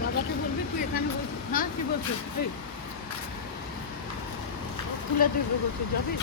বাবাকে বলবি তুই এখানে বলছিস। হ্যাঁ কি বলছিস তুই তুলে তুই বলছিস যাবি